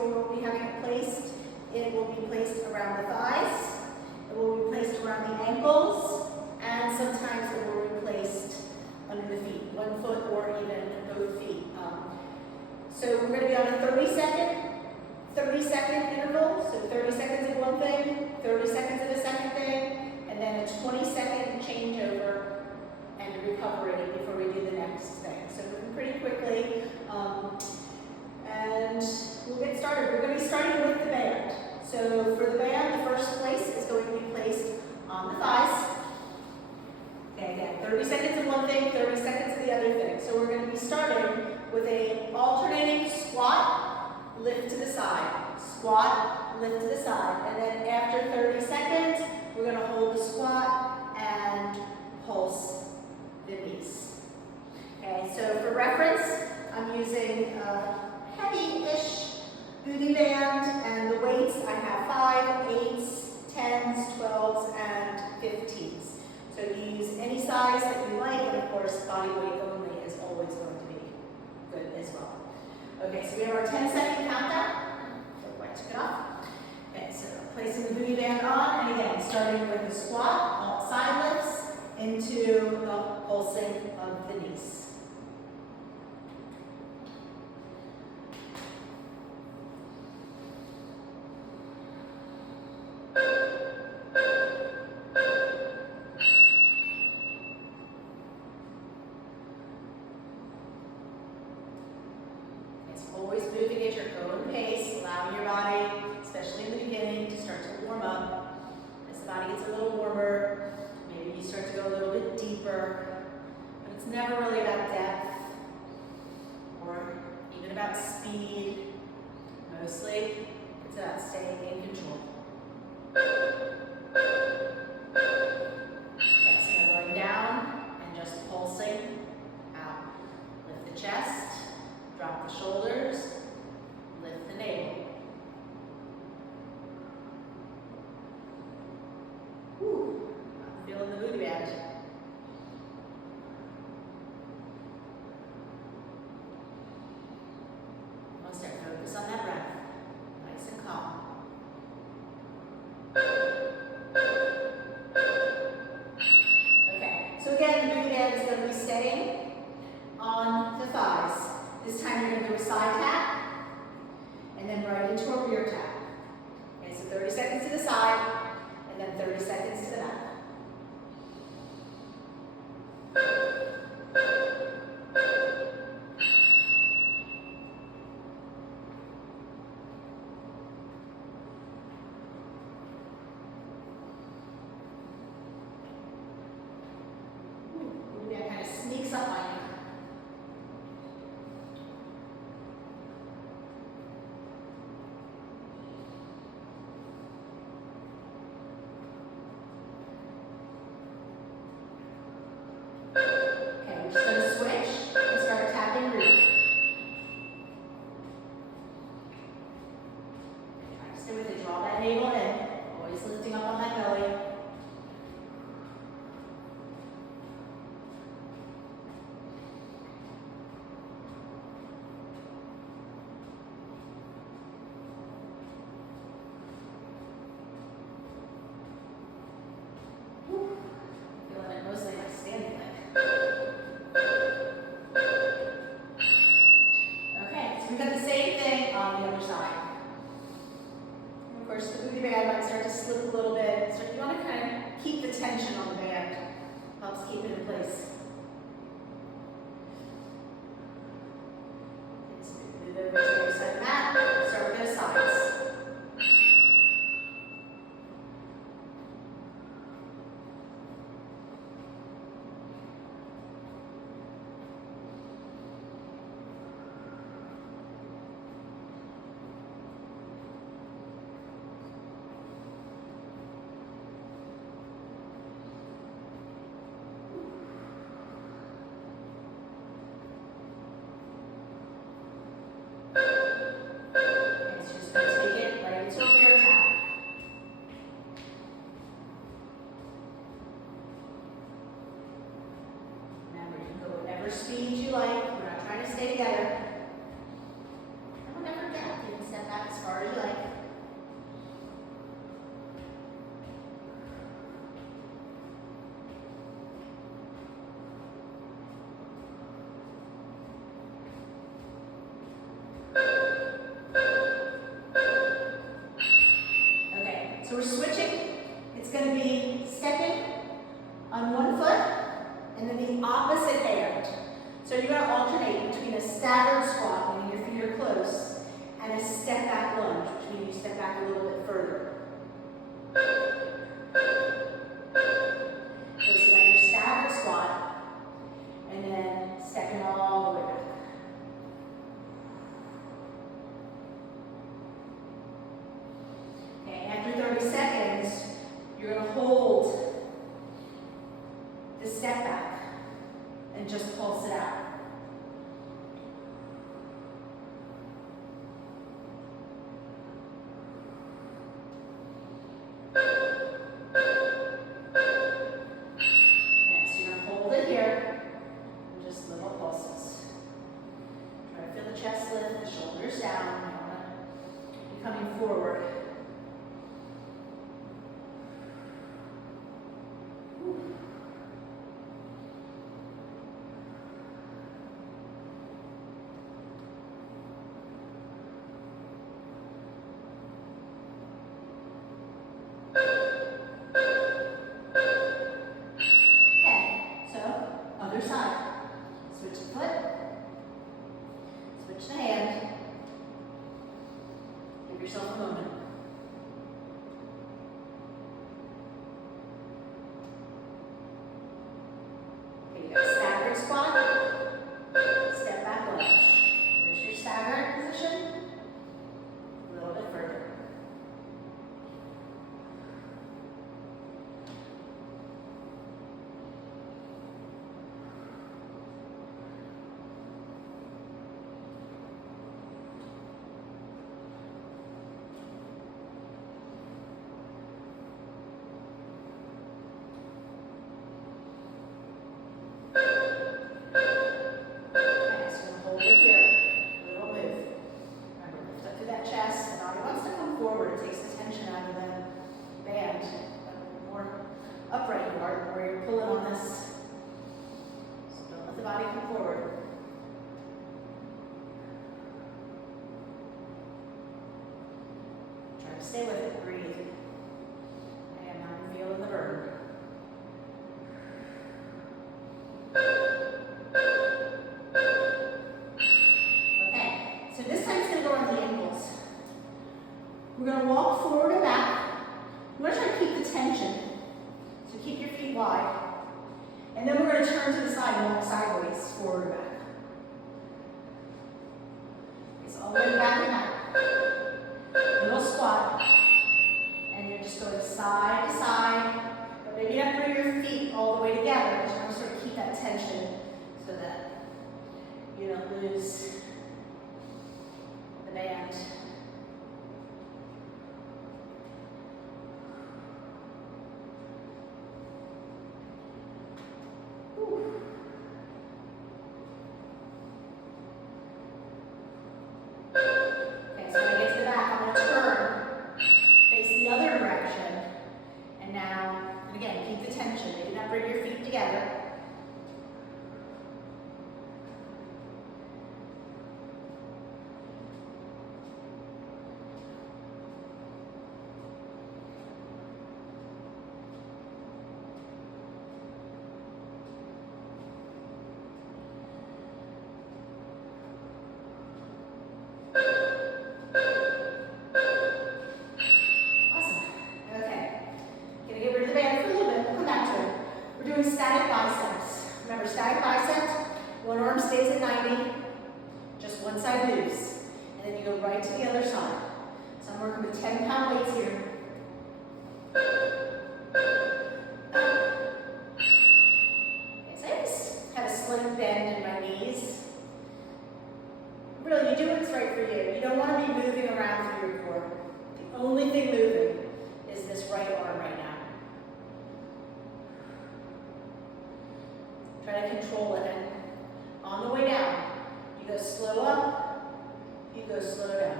where we'll be having it placed, it will be placed around the thighs, it will be placed around the ankles, and sometimes it will be placed under the feet, 1 foot or even both feet. So we're going to be on a 30-second interval, so 30 seconds of one thing, 30 seconds of a second thing, and then a 20-second changeover and a recovery before we do the next thing. So moving pretty quickly, and we'll get started. We're going to be starting with the band. So for the band, the first place is going to be placed on the thighs. Okay, again, 30 seconds of one thing, 30 seconds of the other thing. So we're going to be starting with a alternating squat, lift to the side, squat, lift to the side. And then after 30 seconds, we're going to hold the squat and pulse the knees. Okay, so for reference, I'm using a heavy-ish booty band, and the weights, I have 5, 8s, 10s, 12s, and 15s. So you use any size that you like, and of course, body weight only is always going to be good as well. Okay, so we have our 10-second countdown. So I took it off. Okay, so placing the booty band on, and again, starting with the squat, all side lifts, into the pulsing of the knees. Always moving at your own pace, allowing your body, especially in the beginning, to start to warm up. As the body gets a little warmer, maybe you start to go a little bit deeper, but it's never really about depth or even about speed. Mostly, it's about staying in control. Okay, so now going down and just pulsing out. Lift the chest. Drop the shoulders, lift the navel. Whew, I'm feeling the booty band. Almost there, focus on that breath. Nice and calm. Okay, so again, the booty band is going to be staying on the thighs. This time you're going to do a side tap, and then right into a rear tap. Okay, so 30 seconds to the side, and then 30 seconds to the back. Ooh, that kind of sneaks up on you. Draw that navel in, always lifting up on that belly. Whew. Feeling it mostly like standing leg. Okay, so we've got the same thing on the other side. Of course, the booty band might start to slip a little bit. So you want to kind of keep the tension on the band. Helps keep it in place. Move over to the other side of the mat. Start with those sides. Okay, so we're switching. It's going to be stepping on one foot and then the opposite hand. So you're going to alternate between a staggered squat, meaning your feet are close, and a step back lunge, which means you step back a little bit further. Okay, so you got your staggered squat, and then stepping all the way back. Okay, after 30 seconds, you're going to hold the step back and just pulse it out. Stay with it, breathe. And I'm feeling the burn. Okay, so this time it's going to go on the ankles. We're going to walk forward and back. We're going to try to keep the tension. So keep your feet wide. And then we're going to turn to the side and walk sideways, forward and back. It's all the way back and back. Little squat, and you're just going side to side, but maybe not bring your feet all the way together, just want to sort of keep that tension so that you don't lose the band. Whew. Together. Static biceps. Remember, static biceps, one arm stays at 90, just one side moves. And then you go right to the other side. So I'm working with 10-pound weights here. Okay, so I just have a slight bend in my knees. Really, you do what's right for you. You don't want to be moving around through your core. The only thing moving is this right arm right now. Try to control it, and on the way down, you go slow up, you go slow down.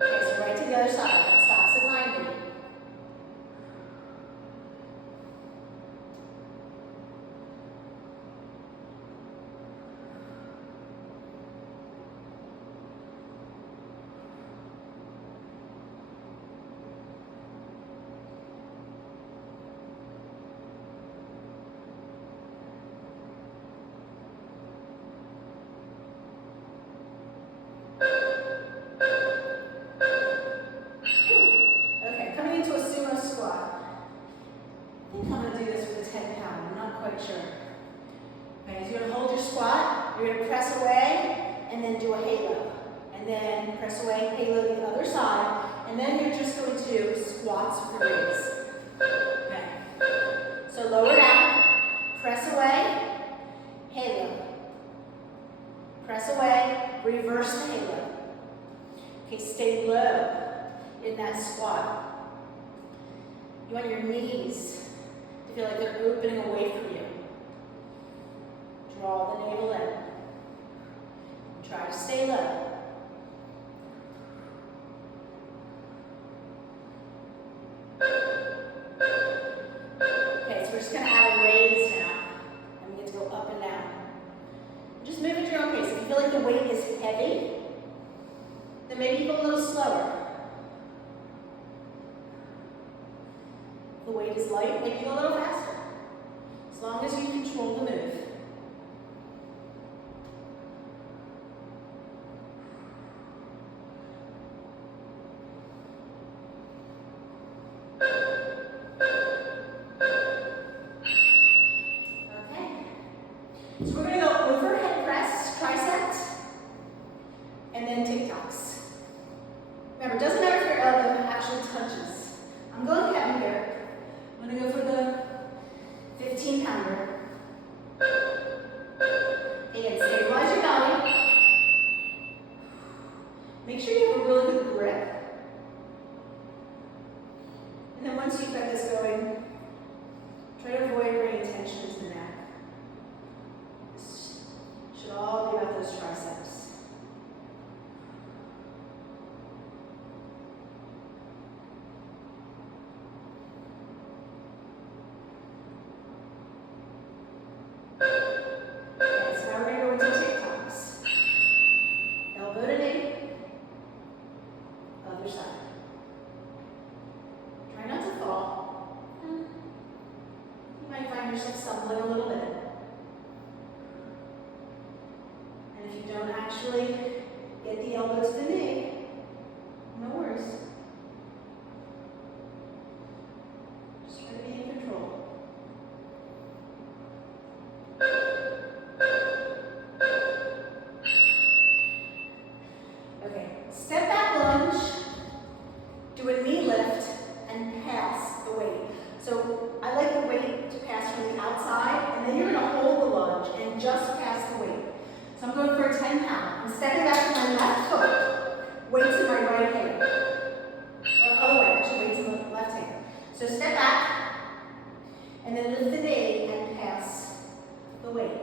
Okay, so right to the other side, that stops at 90. you're going to press away and then do a halo. And then press away, halo the other side. And then you're just going to do squats for rings. Okay. So lower down, press away, halo. Press away, reverse the halo. Okay, stay low in that squat. You want your knees to feel like they're opening away from you. Draw the navel in. Try to stay low. Okay, so we're just going to add a raise now. And we get to go up and down. Just move at your own pace. If you feel like the weight is heavy, then maybe you go a little slower. If the weight is light, maybe you go a little faster. As long as you control the move. So we're going to go overhead press, triceps, and then TikToks. Remember, it doesn't matter if your elbow actually touches. I'm going heavy here. I'm going to go for the 15-pounder. Again, stabilize your belly. Make sure you have a really good grip. And then once you've got this going, try to avoid bringing tension into the neck. Should all be about those triceps. Okay, so now we're going to go into TikToks. Elbow to knee. Other side. Try not to fall. You might find yourself stumbling a little bit. And if you don't actually get the elbow to the knee, no worries. Just try to be in control. Okay, step back lunge, do a knee lift, and pass the weight. So I like the weight to pass from the outside, and then you're going to hold the lunge and just pass the weight. So I'm going for a 10-pound. I'm stepping back to my left foot, weights in my right hand. Or other way, actually, weights in the left hand. So step back, and then lift the knee and pass the weight.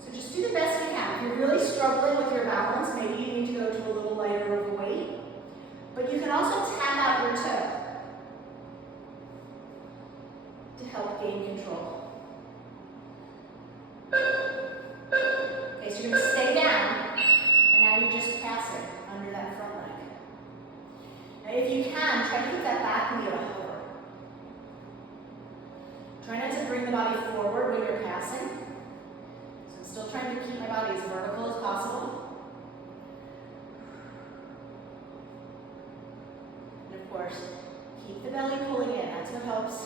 So just do the best you can. If you're really struggling with your balance, maybe you need to go to a little lighter of a weight. But you can also tap out your toe to help gain control. Okay, so you're going to stay down, and now you just pass it under that front leg. Now if you can, try to keep that back knee up forward. Try not to bring the body forward when you're passing. So I'm still trying to keep my body as vertical as possible. And of course, keep the belly pulling in. That's what helps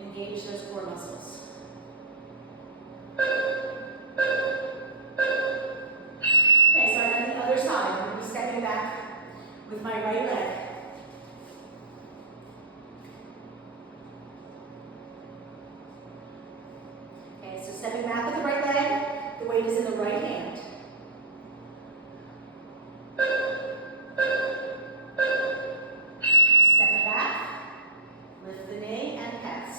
engage those core muscles. Okay, so I'm on the other side. I'm going to be stepping back with my right leg. Okay, so stepping back with the right leg, the weight is in the right hand. Step back, lift the knee, and pass.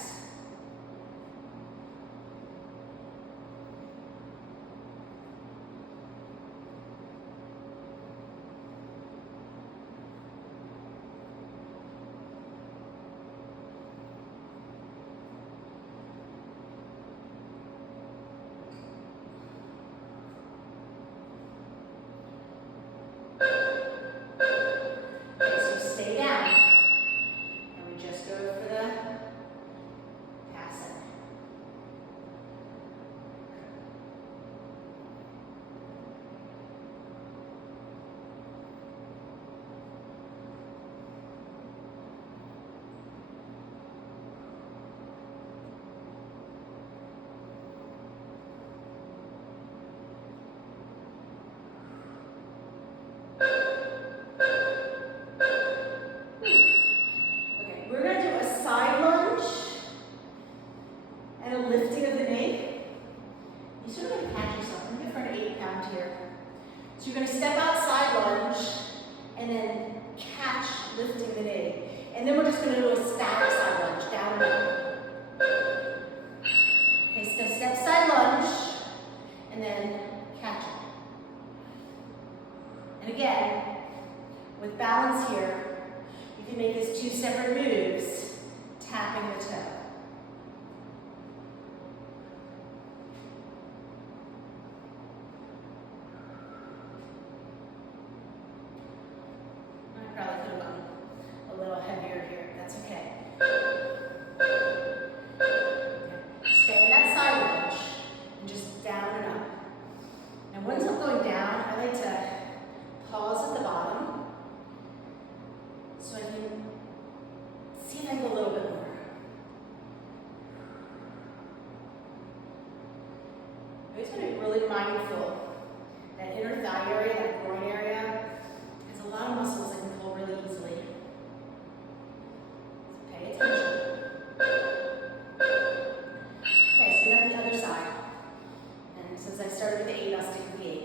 really mindful. That inner thigh area, that groin area, has a lot of muscles that can pull really easily. So pay attention. Okay, so we got the other side. And since I started with the 8, I'll stick with the 8.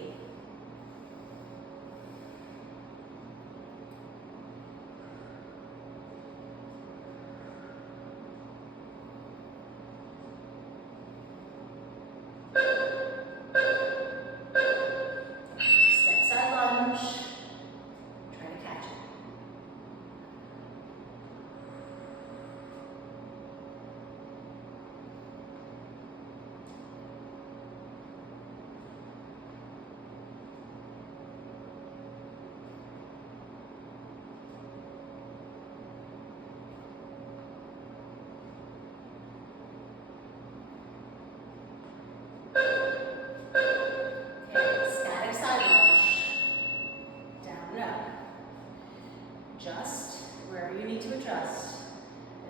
Adjust wherever you need to adjust.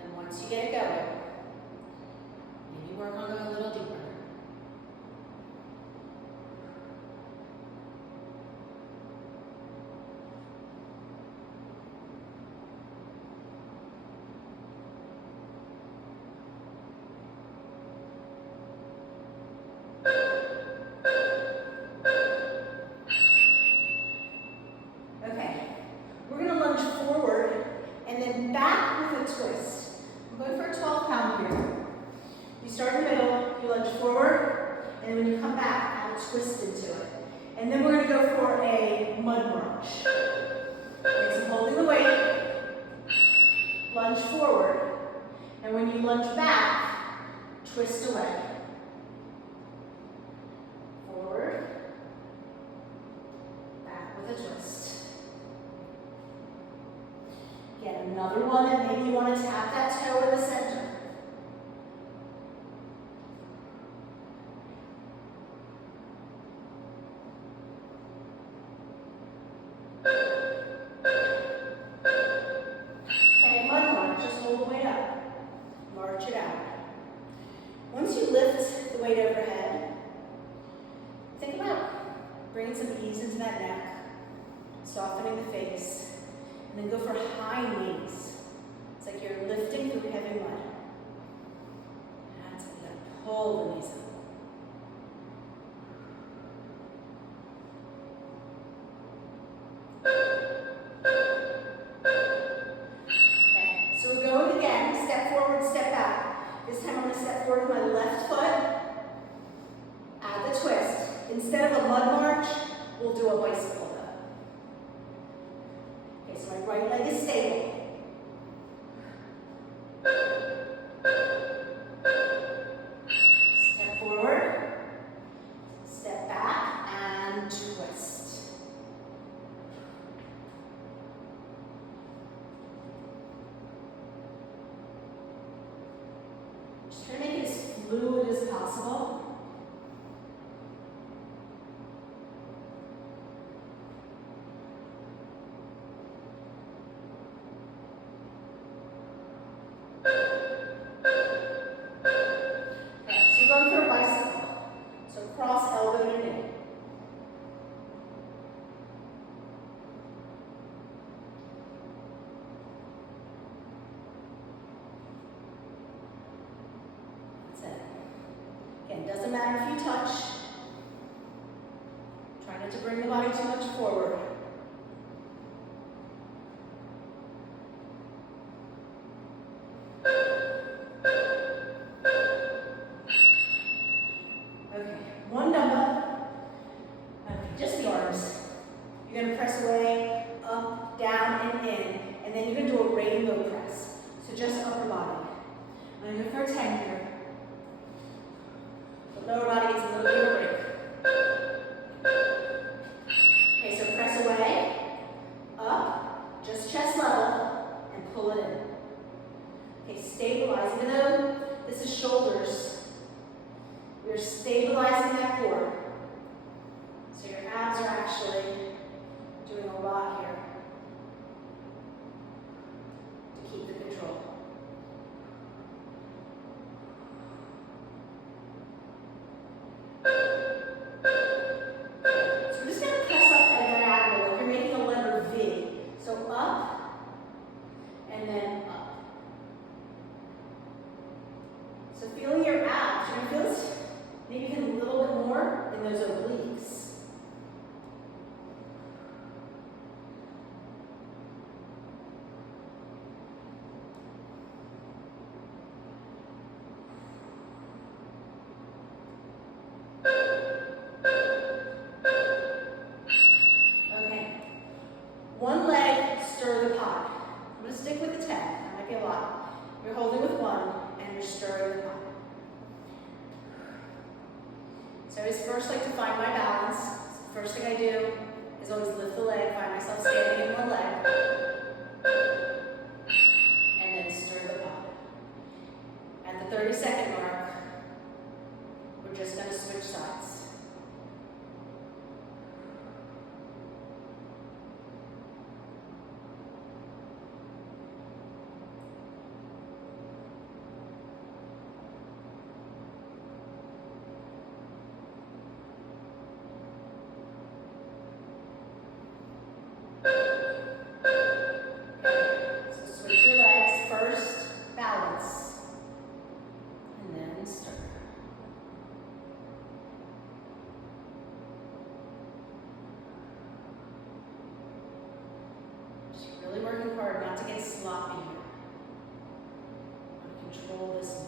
And once you get it going, maybe work on going a little deeper. Back with a twist. I'm going for a 12-pound here. You start in the middle, you lunge forward, and when you come back, add a twist into it. And then we're going to go for a mud march. Okay, so holding the weight, lunge forward, and when you lunge back, twist away. Forward, back with a twist. Get another one, and maybe you want to tap that toe in the center. Okay, mud march, just hold the weight up. March it out. Once you lift the weight overhead, think about bringing some ease into that neck, softening the face. And then go for high knees. It's like you're lifting through heavy mud. That's it. You gotta pull the knees up. Okay, so we're going again. Step forward, step back. This time I'm going to step forward with my left foot. Add the twist. Instead of a mud march, we'll do a bicycle. So my right leg is stable. Step forward, step back, and twist. Just try to make it as fluid as possible. Again, doesn't matter if you touch. Try not to bring the body too much forward. Okay, one dumbbell. Okay, just the arms. You're going to press away, up, down, and in. And then you're going to do a rainbow press. So just upper body. I'm going to go for a 10 here. The lower body gets a little bit of a break. Okay, so press away, up, just chest level, and pull it in. Okay, stabilize. Even though this is shoulders, we're stabilizing that core. So feeling your abs, you're going to feel this maybe even a little bit more in those obliques. Okay. One leg, stir the pot. I'm going to stick with the 10. That might be a lot. You're holding with one, and you're stirring the pot. So I always first like to find my balance. First thing I do is always lift the leg, find myself standing in one leg, and then stir the pot. At the 30-second mark, we're just going to switch sides. Really working hard not to get sloppy here. I want to control this move.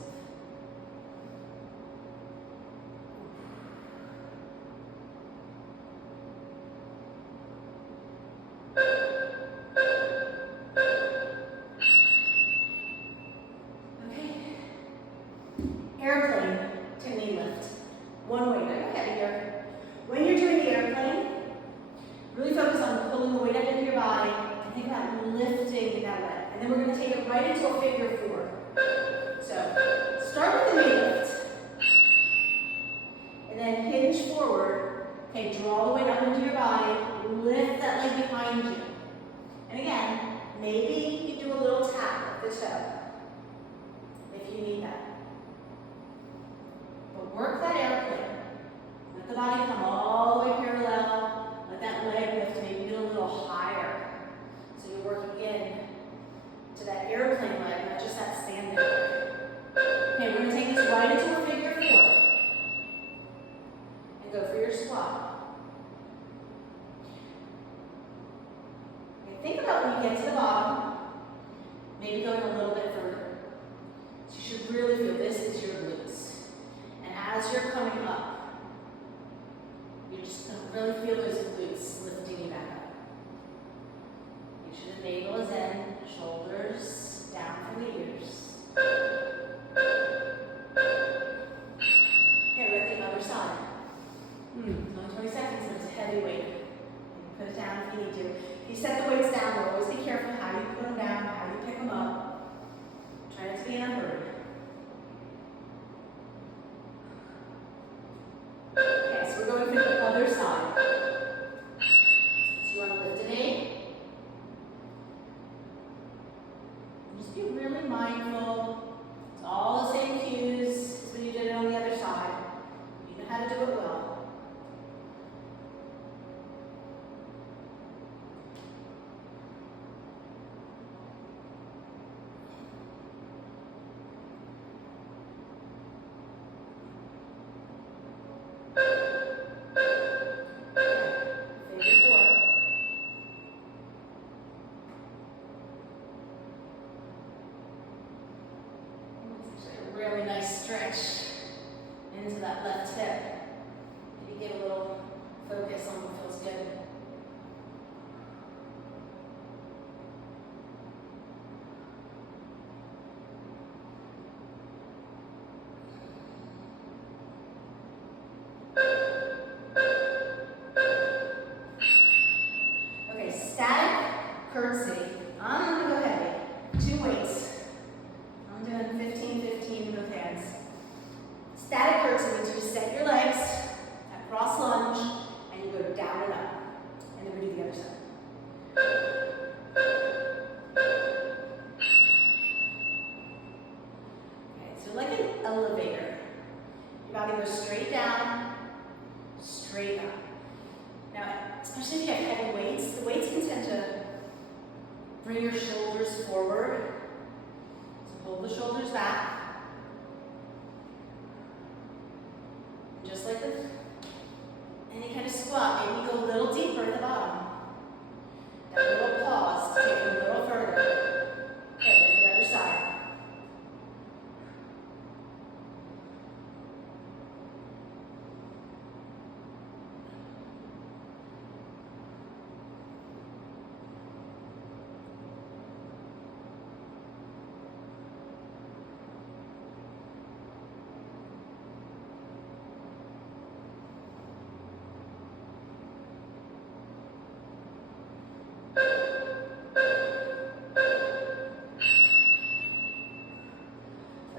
Okay. Airplane to knee lift. One way, right ahead here. When you're doing the airplane, really focus on pulling the weight up into your body. Think about lifting that leg. And then we're going to take it right into a figure 4. So start with the knee lift. And then hinge forward. Okay, draw the weight up into your body. Lift that leg behind you. And again, maybe you do a little tap of the toe if you need that. But work that airplane. Let the body come all the way parallel. Let that leg lift, maybe get a little higher. So you're working in to that airplane leg, not just that standing leg. Okay, we're going to take this right into a figure 4. And go for your squat. Okay, think about when you get to the bottom, maybe going a little bit further. So you should really feel this is your glutes. And as you're coming up, you're just going to really feel those glutes lifting you back up. The navel is in, shoulders down from the ears. Okay, we're at the other side. Only 20 seconds, but it's a heavy weight. You can put it down if you need to. If you set the weights down, though, always be careful how you put them down, how you pick them up. Try not to be in a hurry. Okay, so we're going for the other side. So you want to lift a knee. Just be really mindful. It's all the same cues as when you did it on the other side. You know how to do it well. Really nice stretch into that left hip. Maybe get a little focus on what feels good. Okay, static curtsy. I'm going to go heavy. 2 weights. I'm doing 15, 15 with both hands. Static curtsy means you just set your legs at cross lunge and you go down and up. And then we do the other side. Okay, so like an elevator. Your body goes straight down, straight up. Now, especially if you have heavy weights, the weights can tend to bring your shoulders forward. Hold the shoulders back.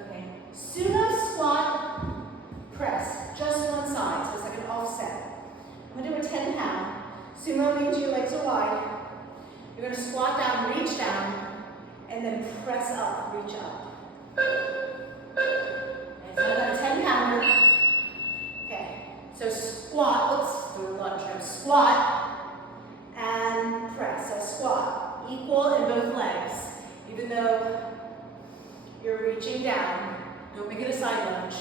Okay. Sumo squat, press, just one side, so it's like an offset. I'm going to do a 10-pound. Sumo means your legs are wide. You're going to squat down, reach down, and then press up, reach up. Okay, so I've got a 10-pounder. Okay, so squat, oops, through lunge now. Squat and press. So squat, equal in both legs. Even though you're reaching down, don't make it a side lunge.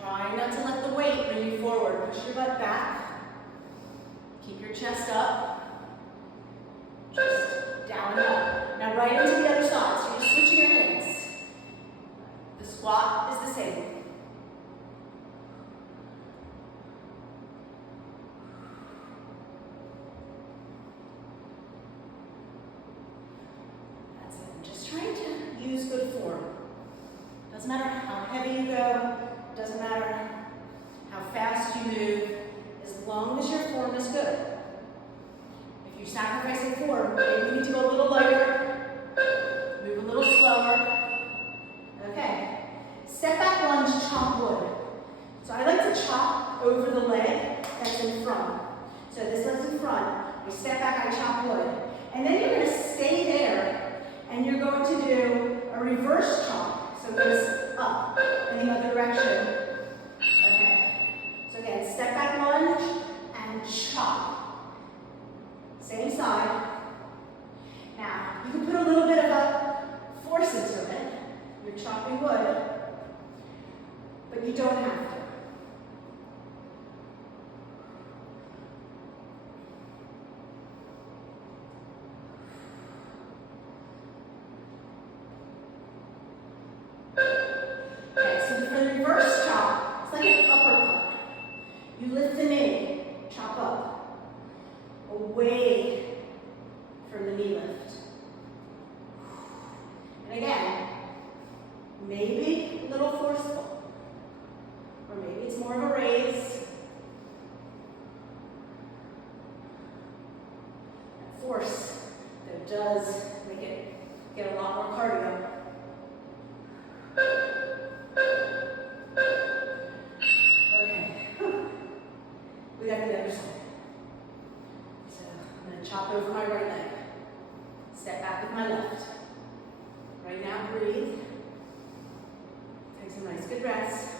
Try not to let the weight bring you forward. Push your butt back. Keep your chest up. Just down and up. Now right into the other side. So you're just switching your hands. The squat is the same. That's it. I'm just trying to use good form. Doesn't matter how heavy you go. Doesn't matter how fast you move, as long as your form is good. If you're sacrificing form, maybe you need to go a little lighter, move a little slower. Okay. Step back lunge, chop wood. So I like to chop over the leg that's in front. So this leg's in front. I step back, I chop wood. And then you're going to stay there, and you're going to do a reverse chop. So it goes up in the other direction. Okay. So again, step back lunge and chop. Same side. Now, you can put a little bit of a force into it. You're chopping wood, but you don't have to. Away from the knee lift. And again, maybe a little forceful, or maybe it's more of a raise. That force that does make it get a lot more cardio. Okay, we got the other side. Chop over my right leg. Step back with my left. Right now, breathe. Take some nice good breaths.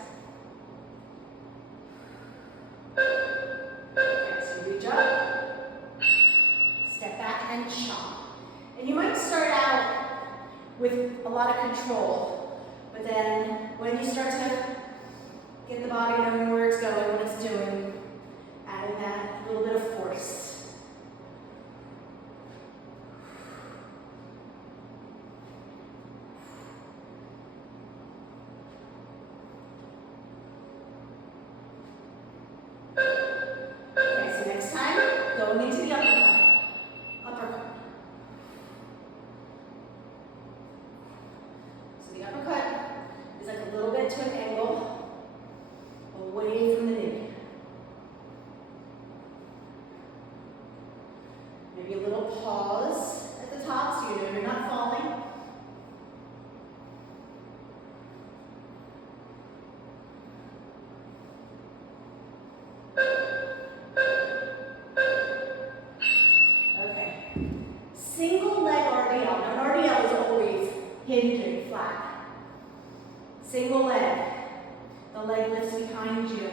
Okay, so reach up. Step back and chop. And you might start out with a lot of control, but then when you start to get the body knowing where it's going, what it's doing, adding that little bit of force. Going into the uppercut. Uppercut. So the uppercut is like a little bit to an angle away from the knee. Maybe a little pause at the top so you know you're not falling. Hinging flat. Single leg. The leg lifts behind you.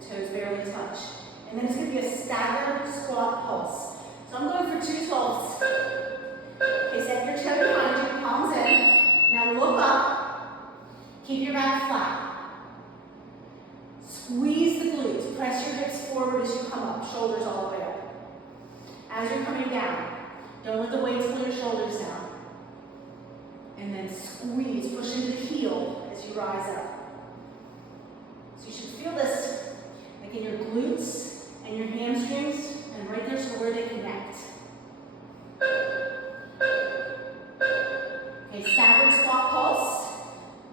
The toes barely touch. And then it's going to be a staggered squat pulse. So I'm going for 2/12. Okay, set your toe behind you, palms in. Now look up. Keep your back flat. Squeeze the glutes. Press your hips forward as you come up. Shoulders all the way up. As you're coming down, don't let the weights pull your shoulders down. And then squeeze, push into the heel as you rise up. So you should feel this like in your glutes and your hamstrings, and right there's where they connect. Okay, staggered squat pulse,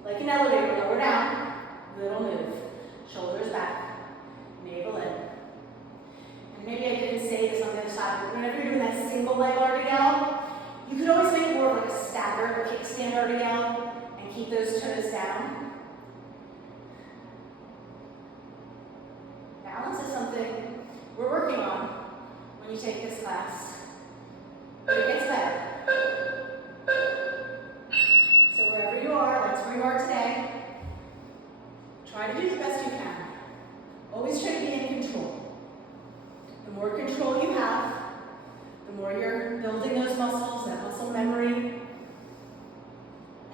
like an elevator, lower down, little move. Shoulders back, navel in. And maybe I didn't say this on the other side, but whenever you're doing that single leg RDL, keep those toes down. Balance is something we're working on when you take this class. But it gets better. So wherever you are, that's where you are today. Try to do the best you can. Always try to be in control. The more control you have, the more you're building those muscles, that muscle memory,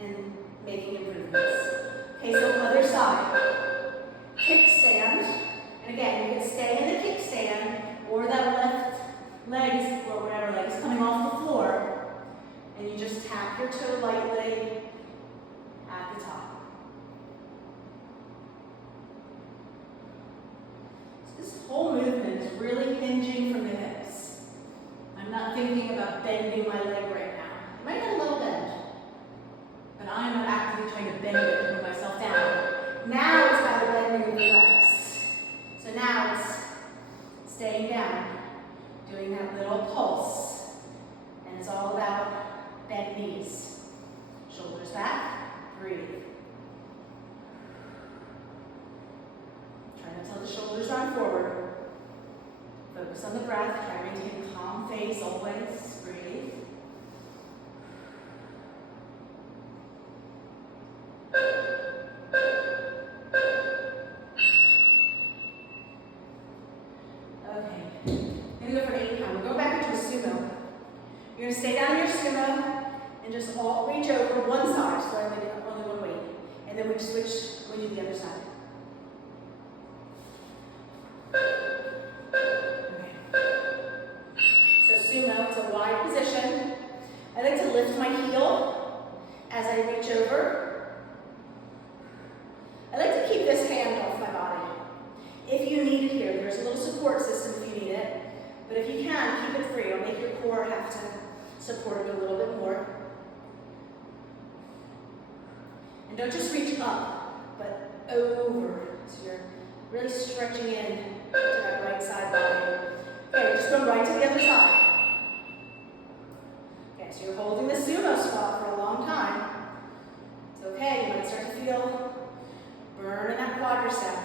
and making improvements. Okay, so other side. Kickstand. And again, you can stay in the kickstand or that left leg, or whatever leg is coming off the floor, and you just tap your toe lightly at the top. So this whole movement is really hinging from the hips. I'm not thinking about bending my leg right now. I might get a little bend, but I'm not actively trying to bend it to move myself down. Now it's about the bending of the legs. So now it's staying down, doing that little pulse. And it's all about bent knees. Shoulders back, breathe. Try not to let the shoulders run forward. Focus on the breath, try to maintain a calm face always, breathe. You're going to stay down in your sumo and just all reach over one side, so only one weight. And then we switch when you do the other side. Okay. So sumo, it's a wide position. I like to lift my heel as I reach over. I like to keep this hand off my body. If you need it here, there's a little support system if you need it. But if you can, keep it free. It'll make your core have to support it a little bit more. And don't just reach up, but over. So you're really stretching in to that right side body. Okay, we're just going right to the other side. Okay, so you're holding the sumo squat for a long time. It's okay, you might start to feel burn in that quadricep.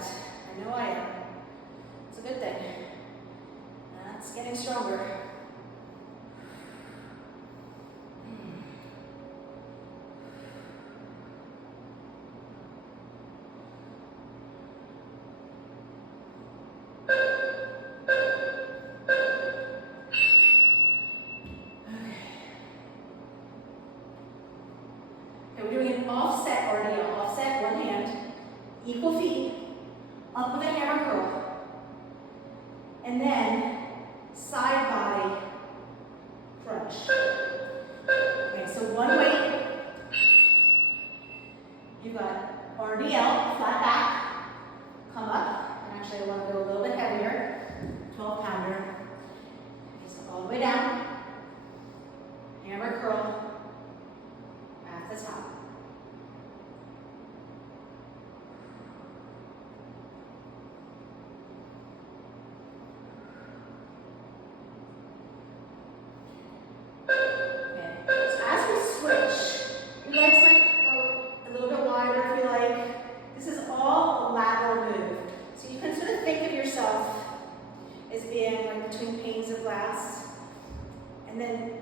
I know I am. It's a good thing. That's getting stronger. Offset RDL, offset, one hand, equal feet, up with a hammer curl, and then side body crunch. Okay, so one weight, you've got RDL, flat back, come up, and actually I want to go a little bit heavier, 12-pounder. Okay, so all the way down, hammer curl, at the top. Between panes of glass, and then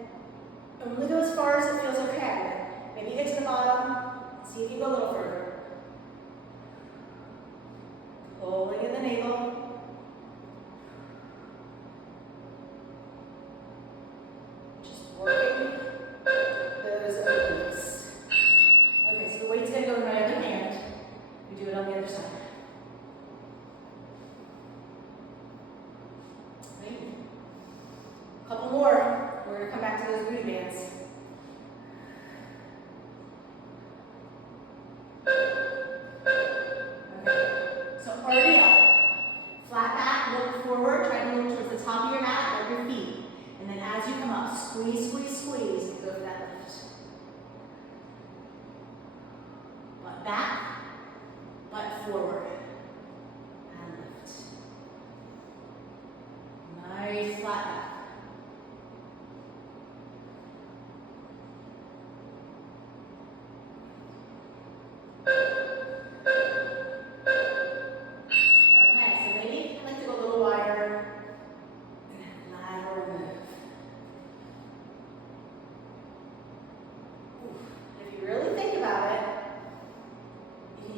only go as far as it feels okay. Maybe get to the bottom, see if you go a little further. Pulling in the navel. Just working those obliques. Okay, so the weight's going to go in my other hand. We do it on the other side. Couple more. We're going to come back to those booty bands. Okay. So RDL.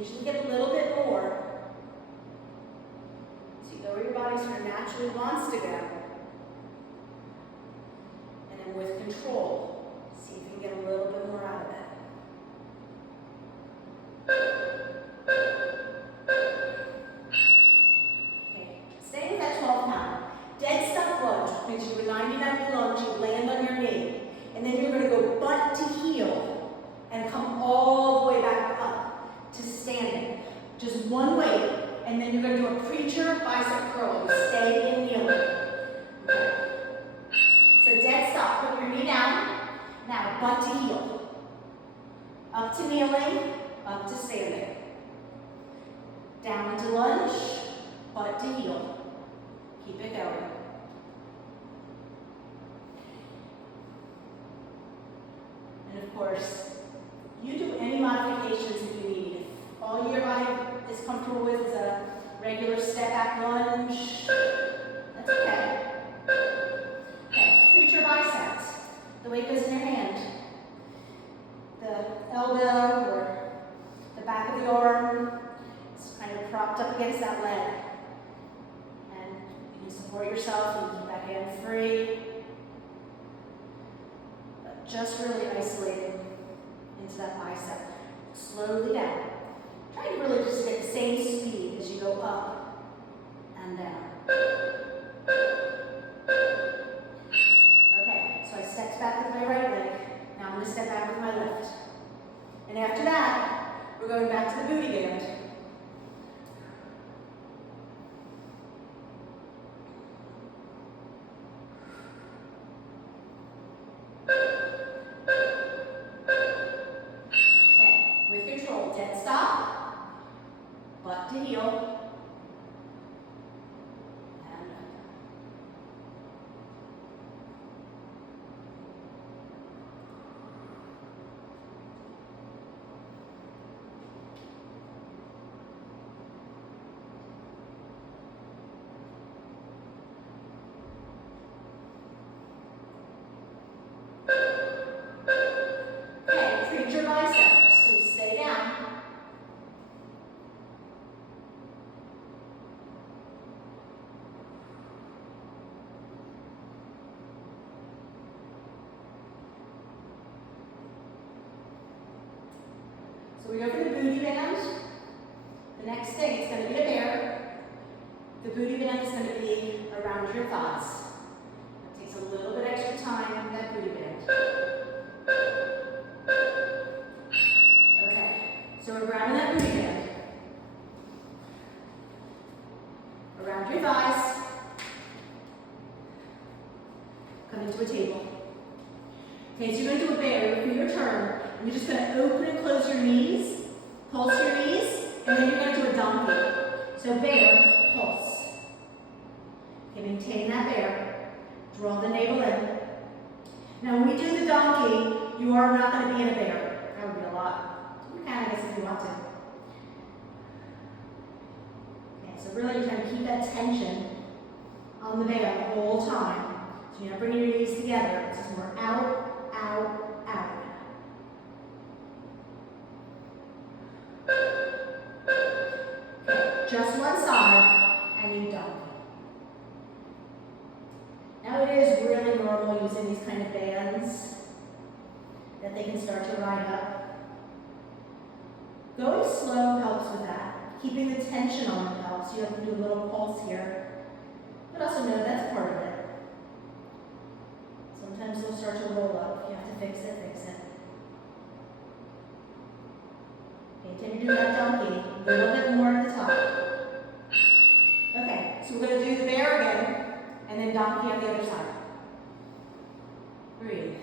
usually get a little bit more. So you go where your body sort of naturally wants to go. And then with control, see if you can get a little bit more out of it. Okay, stay with that 12 count. Dead stop lunge, which means you do a 90-90 lunge, you land on your knee. And then you're going to go butt to heel and come all the way back up to standing. Just one weight, and then you're going to do a preacher bicep curl. You stay in kneeling. Okay. So dead stop, put your knee down. Now butt to heel. Up to kneeling, up to standing. Down to lunge, butt to heel. Keep it going. And of course, you do any modifications that you need. If all your body is comfortable with is a regular step back lunge, that's okay. Okay, preacher biceps. The weight goes in your hand. The elbow or the back of the arm is kind of propped up against that leg. And you can support yourself, you can keep that hand free. But just really isolating into that bicep. Slowly down. Try to really just get the same speed as you go up and down. Okay, so I stepped back with my right leg. Now I'm going to step back with my left. And after that, we're going back to the booty band. Butt to heel. And up. Okay, preacher biceps. So stay down. So we go for the booty band. The next thing is going to be a bear. The booty band is going to be around your thighs. It takes a little bit extra time, that booty band. Okay, so we're grabbing that booty band. Around your thighs. Coming to a table. Okay, so you're going to do a bear. You're your turn. You're just going to open and close your knees, pulse your knees, and then you're going to do a donkey. So bear, pulse. Okay, maintain that bear. Draw the navel in. Now when we do the donkey, you are not going to be in a bear. That would be a lot. You can, I guess, if you want to. Okay, so really you're trying to keep that tension on the bear the whole time. So you're not bringing your knees together. It's just more out, out, out. Just one side, and you donkey. Now it is really normal using these kind of bands that they can start to ride up. Going slow helps with that. Keeping the tension on it helps. You have to do a little pulse here. But also know that's part of it. Sometimes they'll start to roll up. You have to fix it, fix it. Okay, till you do that donkey, a little bit more at the top. Okay, so we're going to do the bear again, and then donkey on the other side. Breathe.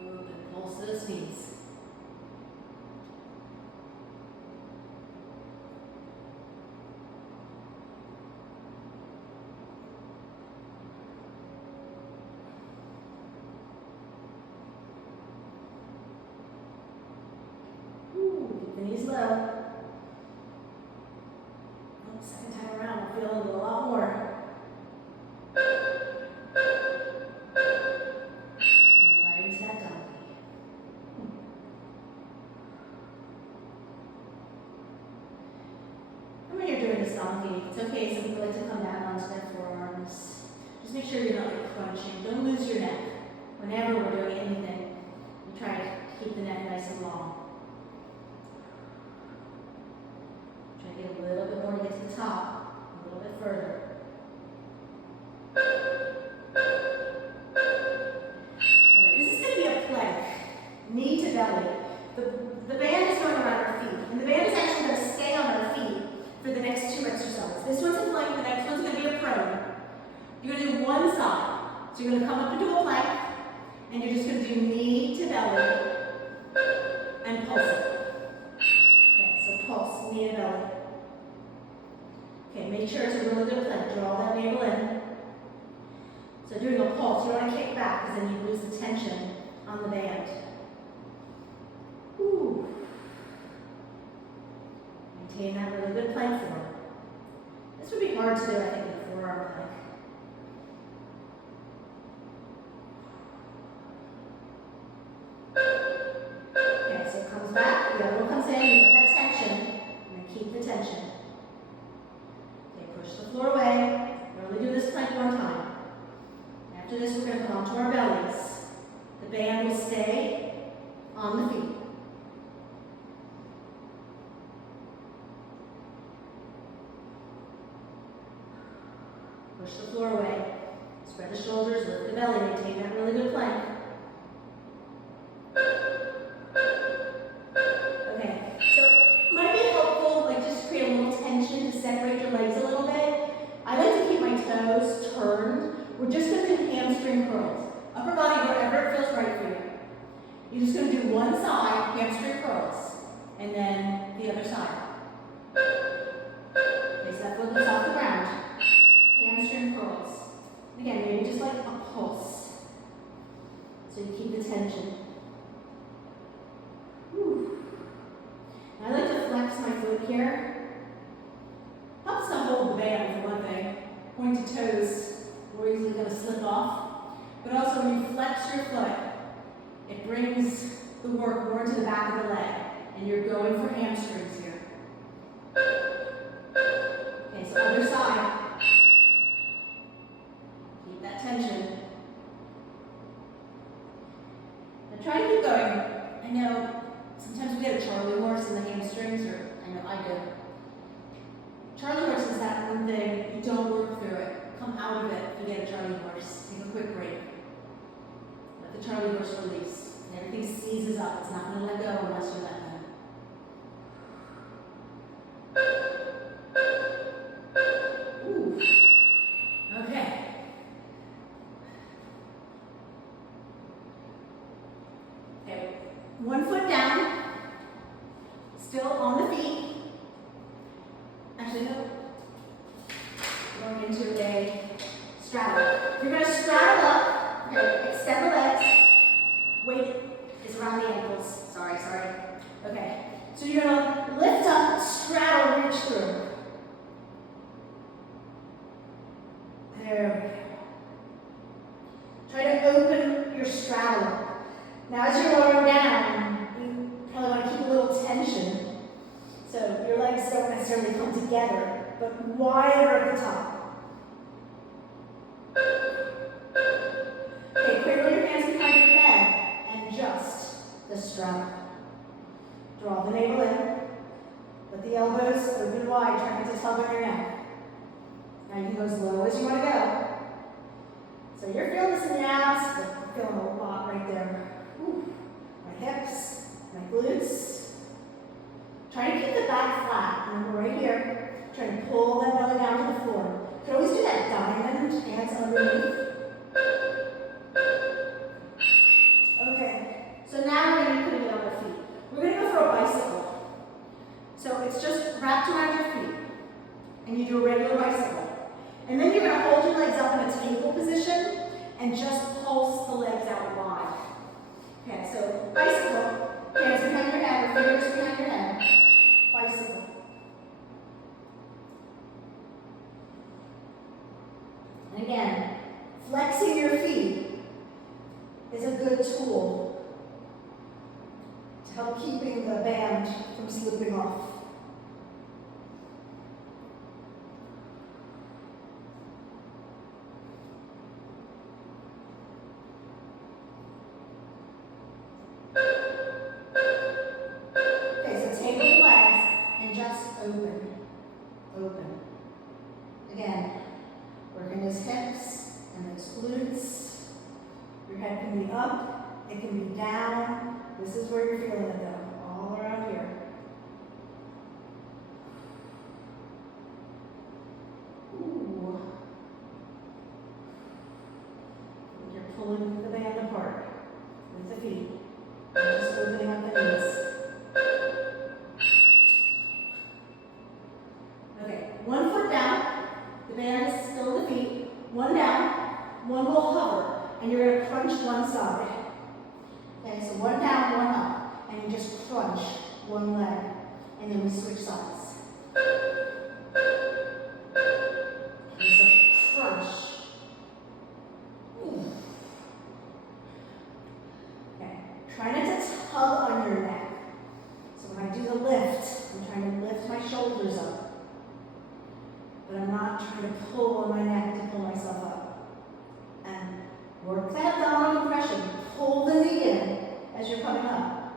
Move and pulse those knees. Keep the knees low. I'm feeling a lot more. Right into that donkey. And when you're doing this donkey, it's okay. Some people like to come down onto their forearms. Just make sure you're not like crunching. Don't lose your neck. Whenever we're doing anything, we try to keep the neck nice and long. Try to get a little bit more to get to the top, a little bit further. Okay, this is going to be a plank, knee to belly. The band is going around our feet, and the band is actually going to stay on our feet for the next two exercises. This one's a plank, the next one's going to be a prone. You're going to do one side. So you're going to come up into a plank, and you're just going to do knee to belly and pulse it. Okay, so pulse, knee to belly. Okay, make sure it's a really good plank. Draw that navel in. So doing a pulse, you don't want to kick back because then you lose the tension on the band. Whew. Maintain that really good plank form. This would be hard to do, I think, in a forearm plank. Okay, so it comes back, the other one comes in, you get that tension, and then keep the tension. Okay, push the floor away. We only do this plank one time. After this, we're going to come onto our bellies. The band will stay on the feet. Push the floor away. Spread the shoulders, lift the belly, maintain that really good plank. Okay, so it might be helpful, like just create a little tension to separate your legs a little bit. I like to keep my toes turned. We're just going to do hamstring curls. Upper body, wherever it feels right for you. You're just going to do one side, hamstring curls, and then the other side. Okay, so that foot lifts off the ground. Hamstring curls. Again, maybe just like a pulse. So you keep the tension. Whew. I like to flex my foot here. Helps to hold the band for one thing. Pointed toes, we're easily going to slip off. But also when you flex your foot, it brings the work more to the back of the leg. And you're going for hamstrings here. Okay, so other side. Keep that tension. Now try to keep going. I know sometimes we get a Charlie horse in the hamstrings, or I know I do. Charlie horse is that one thing, you don't work through it. Come out of it if you get a Charlie horse. Take a quick break. Let the Charlie horse release. And everything seizes up. It's not going to let go unless you let go. Ooh. Okay. Okay. One foot down. Still on the feet. Actually, no. Going into a straddle. You're going to straddle up. Okay. Extend the legs. Weight is around the ankles. Sorry. Okay. So you're going to lift up, straddle, reach through. There we go. Try to open your straddle. Now as you're lowering down, you probably want to keep a little tension. So your legs don't necessarily come together, but wider at the top. Okay, cradle your hands behind your head and just the straddle. Draw the navel in. Let the elbows open wide, trying to tug on your neck. Now you can go as low as you want to go. So you're feeling this in the abs, but you're feeling a lot right there. Ooh. My hips, my glutes. Try to keep the back flat. And we're right here. Try to pull that belly down to the floor. You can always do that diamond, hands underneath. Okay, so now we're going to be putting it on our feet. We're going to go for a bicycle. So it's just wrapped around your feet. And you do a regular bicycle. And then you're going to hold your legs up in a table position and just pulse the legs out wide. Okay, so bicycle, hands behind your head, or fingers behind your head. Bicycle. help keeping the band from slipping off. Okay, so take the legs and just open. Open. Again, working those hips and those glutes. Your head can be up, it can be down. This is where you're feeling it though, all around here. Ooh. You're pulling the band apart with the feet. Just opening up the knees. Okay, one foot down. The band is still the feet. One down, one will hover, and you're going to crunch one side. Okay, so one down, one up, and you just crunch one leg, and then we switch sides. Okay, so crunch. Ooh. Okay, try not to tug on your neck. So when I do the lift, I'm trying to lift my shoulders up. But I'm not trying to pull on my neck to pull myself up. And work that abdominal compression. Pull the knee in as you're coming up.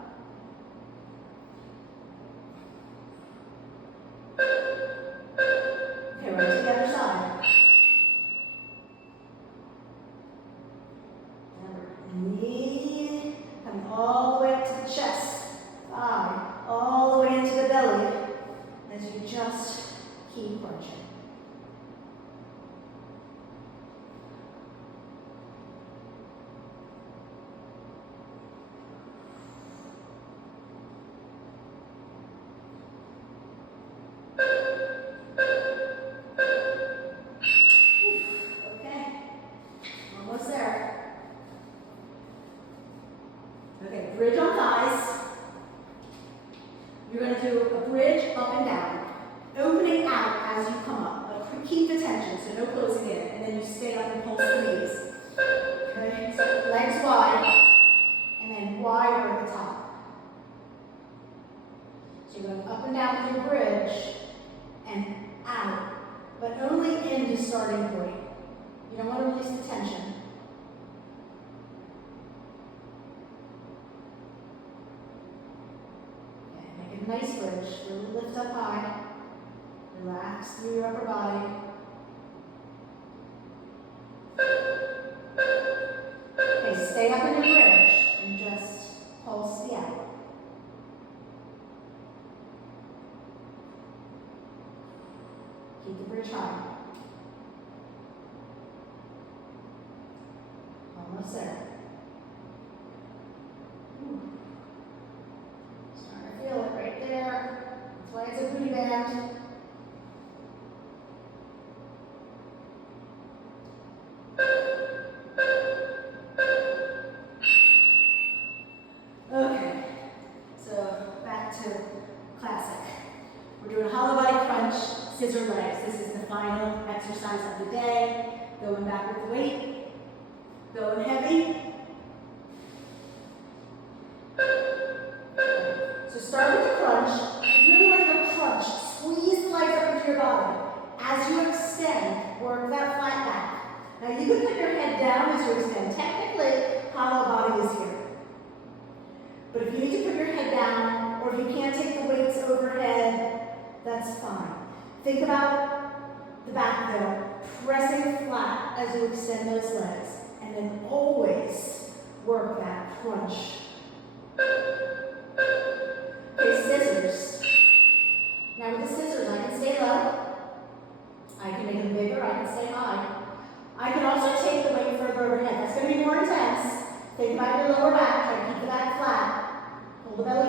Okay, right to the other side. Remember, knee coming all the way up to the chest. Thigh all the way into the belly as you just keep crunching. Bridge on thighs. You're going to do a bridge up and down, opening out as you come up. But keep the tension, so no closing in. And then you stay up and pulse the knees. Okay, so legs wide, and then wide over the top. So you're going up and down with your bridge, and out, but only into starting point. You don't want to release the tension. Nice bridge. Really lift up high. Relax through your upper body. Okay, stay up in your bridge and just pulse the out. Keep the bridge high. Almost there. Feel it right there. That's why it's a booty band. Okay, so back to classic. We're doing a hollow body crunch, scissor legs. This is the final exercise of the day. Going back with the weight, going heavy. So start with the crunch. If you really want to go crunch, squeeze the legs up into your body. As you extend, work that flat back. Now you can put your head down as you extend. Technically, hollow body is here. But if you need to put your head down, or if you can't take the weights overhead, that's fine. Think about the back though, pressing flat as you extend those legs. And then always work that crunch. Okay, scissors. Now with the scissors, I can stay low. I can make them bigger, I can stay high. I can also take the weight further overhead. That's going to be more intense. Think about your lower back, try to keep the back flat. Pull the belly